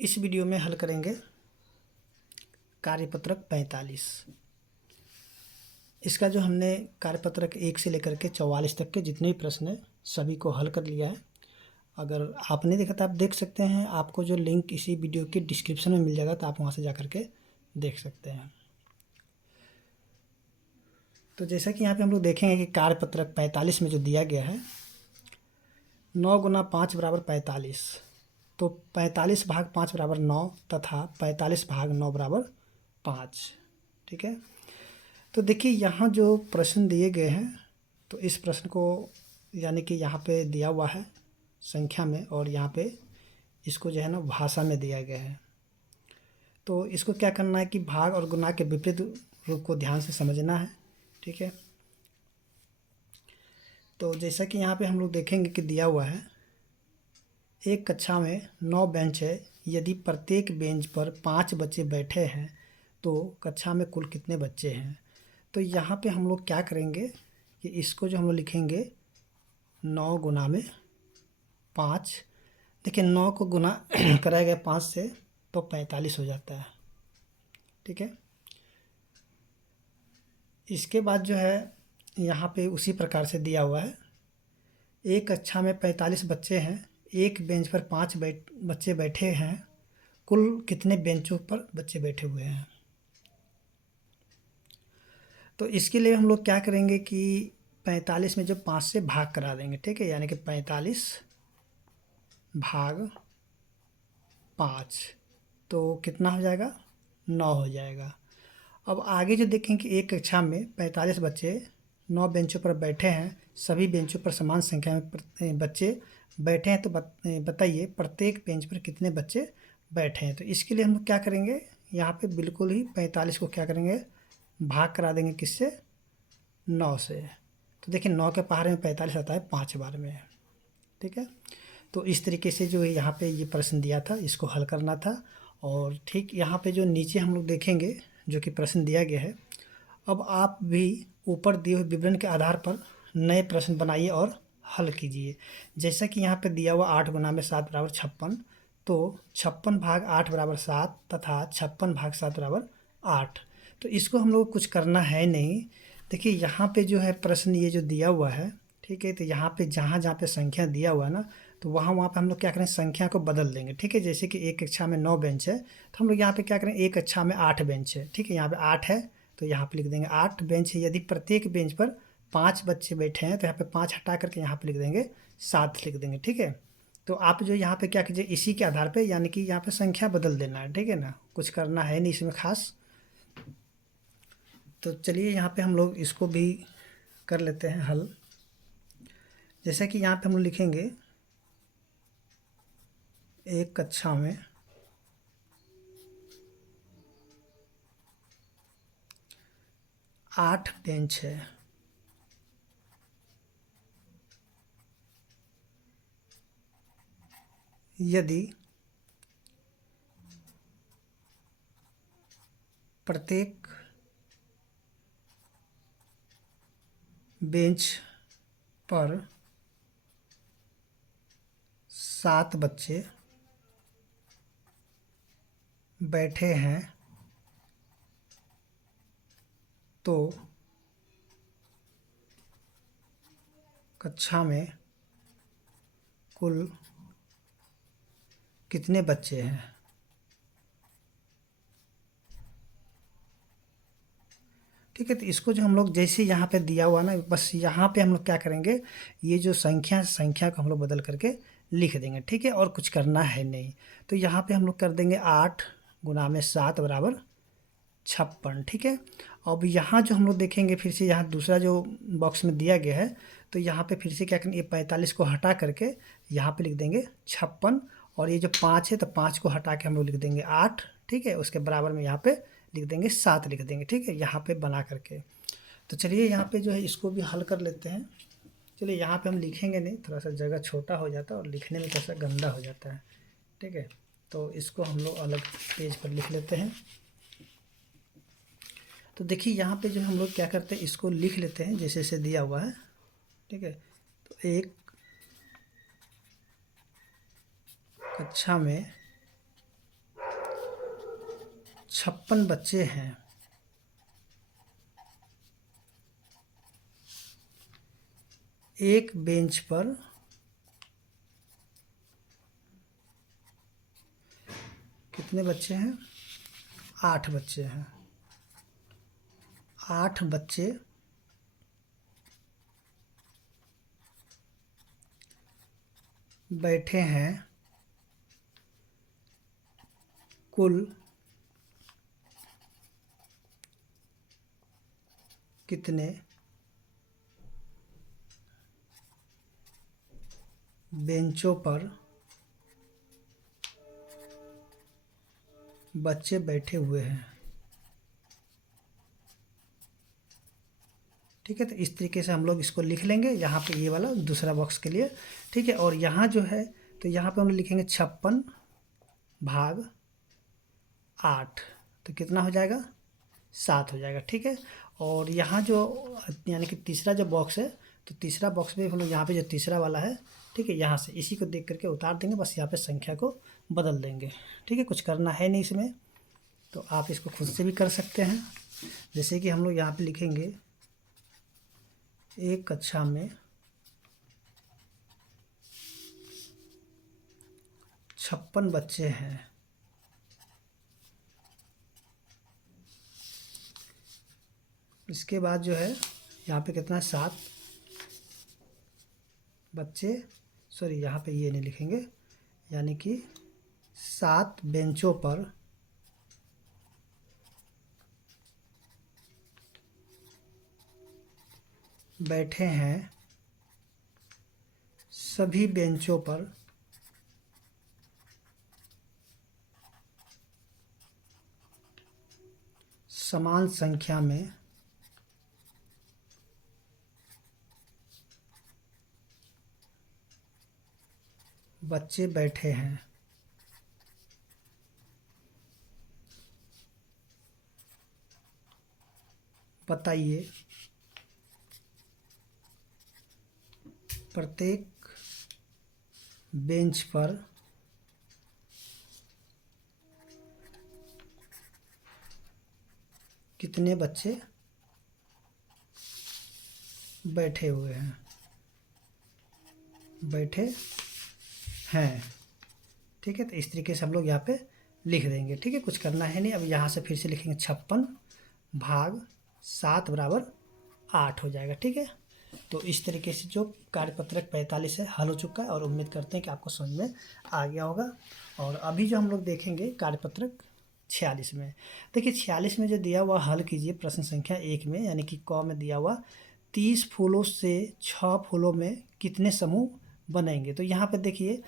इस वीडियो में हल करेंगे कार्यपत्रक 45। इसका जो हमने कार्यपत्रक 1 से लेकर के 44 तक के जितने भी प्रश्न हैं सभी को हल कर लिया है। अगर आपने देखा तो आप देख सकते हैं, आपको जो लिंक इसी वीडियो के डिस्क्रिप्शन में मिल जाएगा, तो आप वहाँ से जा कर के देख सकते हैं। तो जैसा कि यहाँ पे हम लोग देखेंगे कि कार्यपत्रक 45 में जो दिया गया है 9 गुना 5 बराबर 45, तो 45 भाग 5 बराबर 9 तथा 45 भाग 9 बराबर 5। ठीक है, तो देखिए यहाँ जो प्रश्न दिए गए हैं, तो इस प्रश्न को यानी कि यहाँ पे दिया हुआ है संख्या में, और यहाँ पे इसको जो है ना भाषा में दिया गया है। तो इसको क्या करना है कि भाग और गुना के विपरीत रूप को ध्यान से समझना है। ठीक है, तो जैसा कि यहाँ पे हम लोग देखेंगे कि दिया हुआ है एक कक्षा में 9 बेंच है, यदि प्रत्येक बेंच पर 5 बच्चे बैठे हैं तो कक्षा में कुल कितने बच्चे हैं। तो यहाँ पे हम लोग क्या करेंगे कि इसको जो हम लोग लिखेंगे 9 गुना में 5। देखिए 9 को गुना कराया गया 5 से तो 45 हो जाता है। ठीक है, इसके बाद जो है यहाँ पे उसी प्रकार से दिया हुआ है एक कक्षा में 45 बच्चे हैं, एक बेंच पर 5 बच्चे बैठे हैं, कुल कितने बेंचों पर बच्चे बैठे हुए हैं। तो इसके लिए हम लोग क्या करेंगे कि 45 में जो 5 से भाग करा देंगे। ठीक है, यानी कि 45 भाग 5 तो कितना हो जाएगा, 9 हो जाएगा। अब आगे जो देखें कि एक कक्षा में 45 बच्चे 9 बेंचों पर बैठे हैं, सभी बेंचों पर समान संख्या में बच्चे बैठे हैं, तो बताइए प्रत्येक बेंच पर कितने बच्चे बैठे हैं। तो इसके लिए हम लोग क्या करेंगे, यहाँ पे बिल्कुल ही 45 को क्या करेंगे, भाग करा देंगे किससे, 9 से। तो देखिए 9 के पहाड़े में 45 आता है 5 बार में। ठीक है, तो इस तरीके से जो यहाँ पे ये प्रश्न दिया था इसको हल करना था। और ठीक यहाँ पे जो नीचे हम लोग देखेंगे जो कि प्रश्न दिया गया है, अब आप भी ऊपर दिए हुए विवरण के आधार पर नए प्रश्न बनाइए और हल कीजिए। जैसा कि यहाँ पे दिया हुआ 8 गुना में 7 बराबर 56, तो 56 भाग 8 बराबर 7 तथा 56 भाग 7 बराबर 8। तो इसको हम लोग को कुछ करना है नहीं। देखिए यहाँ पे जो है प्रश्न ये जो दिया हुआ है, ठीक है, तो यहाँ पे जहाँ जहाँ पे संख्या दिया हुआ है ना, तो वहाँ वहाँ पे हम लोग क्या करें, संख्या को बदल देंगे। ठीक है, जैसे कि एक कक्षा में 9 बेंच है, तो हम लोग यहाँ पे क्या करें, एक कक्षा में 8 बेंच है। ठीक है, यहाँ पे 8 है तो यहाँ पे लिख देंगे 8 बेंच है, यदि प्रत्येक बेंच पर 5 बच्चे बैठे हैं तो यहाँ पे 5 हटा करके यहाँ पे लिख देंगे 7 लिख देंगे। ठीक है, तो आप जो यहाँ पे क्या कीजिए, इसी के आधार पे यानी कि यहाँ पे संख्या बदल देना है। ठीक है ना, कुछ करना है नहीं इसमें खास। तो चलिए यहाँ पे हम लोग इसको भी कर लेते हैं हल। जैसे कि यहाँ पे हम लोग लिखेंगे एक कक्षा में 8 बेंच है, यदि प्रत्येक बेंच पर 7 बच्चे बैठे हैं तो कक्षा में कुल कितने बच्चे हैं। ठीक है, तो इसको जो हम लोग जैसे यहाँ पे दिया हुआ ना, बस यहाँ पे हम लोग क्या करेंगे, ये जो संख्या को हम लोग बदल करके लिख देंगे। ठीक है, और कुछ करना है नहीं। तो यहाँ पे हम लोग कर देंगे 8 गुना में 7 बराबर 56। ठीक है, अब यहाँ जो हम लोग देखेंगे फिर से, यहाँ दूसरा जो बॉक्स में दिया गया है, तो यहाँ पे फिर से क्या करेंगे, 45 को हटा करके यहाँ पे लिख देंगे 56, और ये जो 5 है तो 5 को हटा के हम लोग लिख देंगे 8। ठीक है, उसके बराबर में यहाँ पे लिख देंगे 7 लिख देंगे। ठीक है, यहाँ पे बना करके। तो चलिए यहाँ पे जो है इसको भी हल कर लेते हैं। चलिए यहाँ पे हम लिखेंगे नहीं, थोड़ा सा जगह छोटा हो जाता है और लिखने में थोड़ा सा गंदा हो जाता है। ठीक है, तो इसको हम लोग अलग पेज पर लिख लेते हैं। तो देखिए यहाँ पे जो हम लोग क्या करते हैं, इसको लिख लेते हैं जैसे जैसे दिया हुआ है। ठीक है, तो एक कक्षा में 56 बच्चे हैं, एक बेंच पर कितने बच्चे हैं? 8 बच्चे हैं। 8 बच्चे बैठे हैं, कुल कितने बेंचों पर बच्चे बैठे हुए हैं? ठीक है, तो इस तरीके से हम लोग इसको लिख लेंगे यहाँ पे, ये वाला दूसरा बॉक्स के लिए। ठीक है, और यहाँ जो है तो यहाँ पे हम लिखेंगे 56 भाग 8, तो कितना हो जाएगा? 7 हो जाएगा। ठीक है, और यहाँ जो यानी कि तीसरा जो बॉक्स है, तो तीसरा बॉक्स में हम लोग यहाँ पे जो तीसरा वाला है, ठीक है, यहाँ से इसी को देख करके उतार देंगे, बस यहाँ पे संख्या को बदल देंगे। ठीक है, कुछ करना है नहीं इसमें, तो आप इसको खुद से भी कर सकते हैं। जैसे कि हम लोग यहाँ पे लिखेंगे एक कक्षा में 56 बच्चे हैं, इसके बाद जो है यहाँ पे कितना है? 7 बच्चे, सॉरी यहाँ पे ये नहीं लिखेंगे, यानी कि 7 बेंचों पर बैठे हैं, सभी बेंचों पर समान संख्या में बच्चे बैठे हैं। बताइए प्रत्येक बेंच पर कितने बच्चे बैठे हुए हैं, बैठे हैं। ठीक है, तो इस तरीके से हम लोग यहाँ पे लिख देंगे। ठीक है, कुछ करना है नहीं। अब यहाँ से फिर से लिखेंगे 56 भाग 7 बराबर 8 हो जाएगा। ठीक है, तो इस तरीके से जो कार्यपत्रक 45 है हल हो चुका है, और उम्मीद करते हैं कि आपको समझ में आ गया होगा। और अभी जो हम लोग देखेंगे कार्यपत्रक 46 में, देखिए 46 में जो दिया हुआ हल कीजिए प्रश्न संख्या 1 में, यानी कि क में दिया हुआ 30 फूलों से 6 फूलों में कितने समूह बनेंगे। तो यहाँ पे देखिए,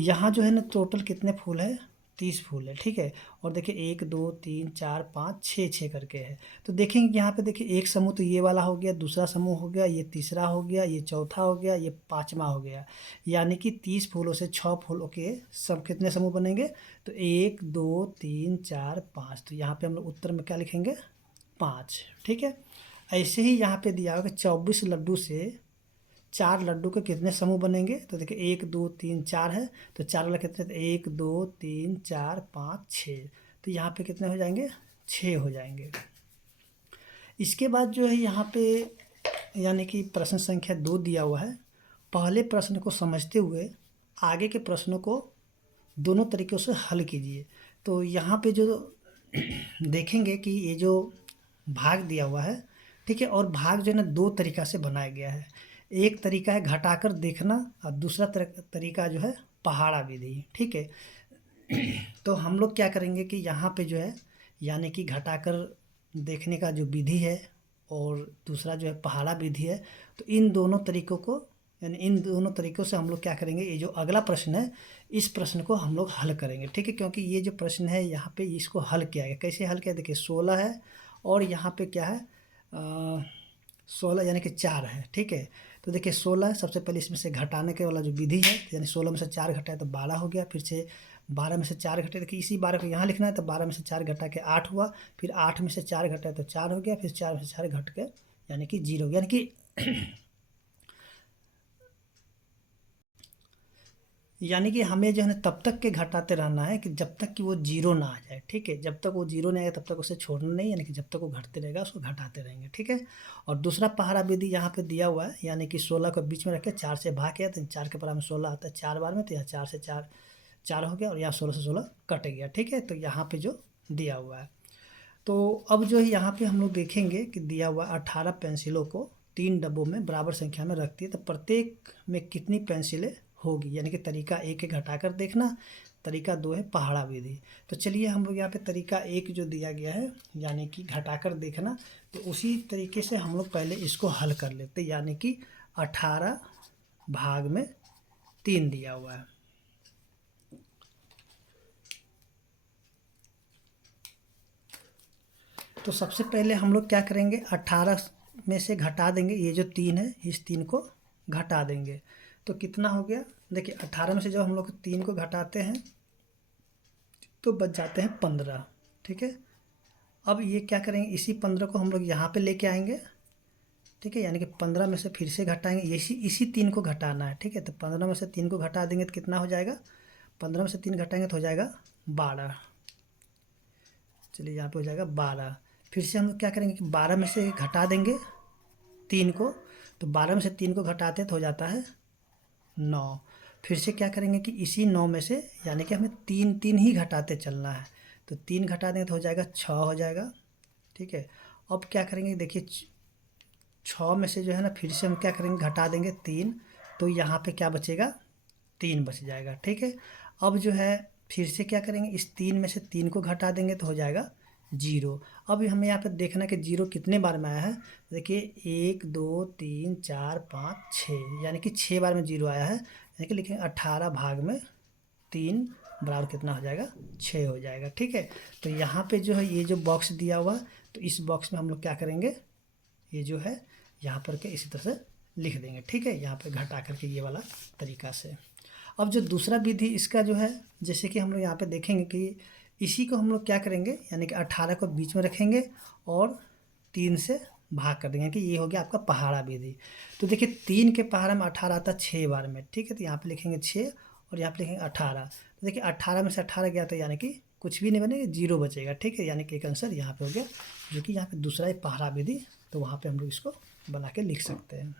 यहाँ जो है ना टोटल कितने फूल है? 30 फूल है। ठीक है, और देखिए 1 2 3 4 5 6 6 करके है। तो देखेंगे यहाँ पे देखिए एक समूह तो ये वाला हो गया, दूसरा समूह हो गया, ये तीसरा हो गया, ये चौथा हो गया, ये पाँचवा हो गया। यानी कि 30 फूलों से 6 फूलों के सब कितने समूह बनेंगे? तो 1 2 3 4 5, तो यहाँ पे हम लोग उत्तर में क्या लिखेंगे? 5। ठीक है, ऐसे ही यहाँ पे दिया होगा 24 लड्डू से 4 लड्डू के कितने समूह बनेंगे? तो देखिए 1 2 3 4 है, तो 4 वाला कितने? 1 2 3 4 5 6, तो यहाँ पे कितने हो जाएंगे? 6 हो जाएंगे। इसके बाद जो है यहाँ पे यानी कि प्रश्न संख्या 2 दिया हुआ है। पहले प्रश्न को समझते हुए आगे के प्रश्नों को दोनों तरीक़ों से हल कीजिए। तो यहाँ पे जो देखेंगे कि ये जो भाग दिया हुआ है, ठीक है, और भाग जो है ना 2 तरीक़ा से बनाया गया है। एक तरीका है घटाकर देखना, और दूसरा तरीका जो है पहाड़ा विधि। ठीक है, तो हम लोग क्या करेंगे कि यहाँ पे जो है यानी कि घटाकर देखने का जो विधि है, और दूसरा जो है पहाड़ा विधि है, तो इन दोनों तरीक़ों को, यानी इन दोनों तरीक़ों से हम लोग क्या करेंगे, ये जो अगला प्रश्न है इस प्रश्न को हम लोग हल करेंगे। ठीक है, क्योंकि ये जो प्रश्न है यहाँ पे इसको हल किया गया। कैसे हल किया? देखिए 16 है, और यहाँ पे क्या है 16 यानी कि 4 है। ठीक है, तो देखिए 16 है, सबसे पहले इसमें से घटाने के वाला जो विधि है, यानी 16 में से 4 घटाए तो 12 हो गया, फिर से 12 में से 4 घटाए, देखिए इसी 12 को यहाँ लिखना है, तो 12 में से 4 घटा के 8 हुआ, फिर 8 में से 4 घटाए तो 4 हो गया, फिर 4 में से 4 घट के यानी कि 0 हो गया। यानी कि यानी कि हमें जो है ना तब तक के घटाते रहना है कि जब तक कि वो जीरो ना आ जाए, ठीक है। जब तक वो जीरो नहीं आएगा तब तक उसे छोड़ना नहीं, यानी कि जब तक वो घटते रहेगा उसको घटाते रहेंगे, ठीक है। और दूसरा पहाड़ा विधि यहाँ पे दिया हुआ है, यानी कि 16 को बीच में रख के 4 से भाग किया तो 4 के पहाड़ा में 16 आता है 4 बार में, तो यहाँ 4 से 4 4 हो गया और यहाँ 16 से 16 कट गया, ठीक है। तो यहाँ पे जो दिया हुआ है, तो अब जो है यहाँ पे हम लोग देखेंगे कि दिया हुआ 18 पेंसिलों को 3 डब्बों में बराबर संख्या में रखती है, तो प्रत्येक में कितनी पेंसिलें होगी, यानी कि तरीका 1 है घटाकर देखना, तरीका 2 है पहाड़ा विधि। तो चलिए हम लोग यहाँ पे तरीका 1 जो दिया गया है यानी कि घटाकर देखना, तो उसी तरीके से हम लोग पहले इसको हल कर लेते, यानी कि 18 भाग में 3 दिया हुआ है। तो सबसे पहले हम लोग क्या करेंगे, 18 में से घटा देंगे, ये जो 3 है इस 3 को घटा देंगे, तो कितना हो गया। देखिए 18 में से जब हम लोग 3 को घटाते हैं तो बच जाते हैं 15, ठीक है। अब ये क्या करेंगे, इसी 15 को हम लोग यहाँ पे लेके आएंगे, ठीक है, यानी कि 15 में से फिर से घटाएंगे, इसी 3 को घटाना है, ठीक है। तो 15 में से 3 को घटा देंगे तो कितना हो जाएगा, 15 में से 3 घटाएंगे तो हो जाएगा 12। चलिए यहाँ पे हो जाएगा 12। फिर से हम लोग क्या करेंगे कि 12 में से घटा देंगे 3 को, तो 12 में से 3 को घटाते हैं तो हो जाता है 9। फिर से क्या करेंगे कि इसी 9 में से, यानी कि हमें 3 3 ही घटाते चलना है, तो 3 घटा देंगे तो हो जाएगा 6 हो जाएगा, ठीक है। अब क्या करेंगे, देखिए 6 में से जो है ना फिर से हम क्या करेंगे, घटा देंगे 3, तो यहाँ पे क्या बचेगा, 3 बच जाएगा, ठीक है। अब जो है फिर से क्या करेंगे, इस 3 में से 3 को घटा देंगे तो हो जाएगा 0। अब हमें यहाँ पे देखना है कि 0 कितने बार में आया है, देखिए 1 2 3 4 5 6, यानी कि 6 बार में 0 आया है, यानी कि लिखेंगे 18 भाग में 3 बराबर कितना हो जाएगा, 6 हो जाएगा, ठीक है। तो यहाँ पे जो है ये जो बॉक्स दिया हुआ, तो इस बॉक्स में हम लोग क्या करेंगे, ये जो है यहाँ पर के इसी तरह से लिख देंगे, ठीक है, यहाँ पे घटा करके ये वाला तरीका से। अब जो दूसरा विधि इसका जो है, जैसे कि हम लोग यहाँ पे देखेंगे कि इसी को हम लोग क्या करेंगे, यानी कि 18 को बीच में रखेंगे और 3 से भाग कर देंगे, कि ये हो गया आपका पहाड़ा विधि। तो देखिए 3 के पहाड़ा में 18 आता है 6 बार में, ठीक है, तो यहाँ पे लिखेंगे 6 और यहाँ पे लिखेंगे 18। तो देखिए 18 में से 18 गया तो यानी कि कुछ भी नहीं बनेगा, 0 बचेगा, ठीक है, यानी कि एक आंसर यहाँ पे हो गया, जो कि यहाँ पे दूसरा है पहाड़ा विधि, तो वहाँ पे हम लोग इसको बना के लिख सकते हैं।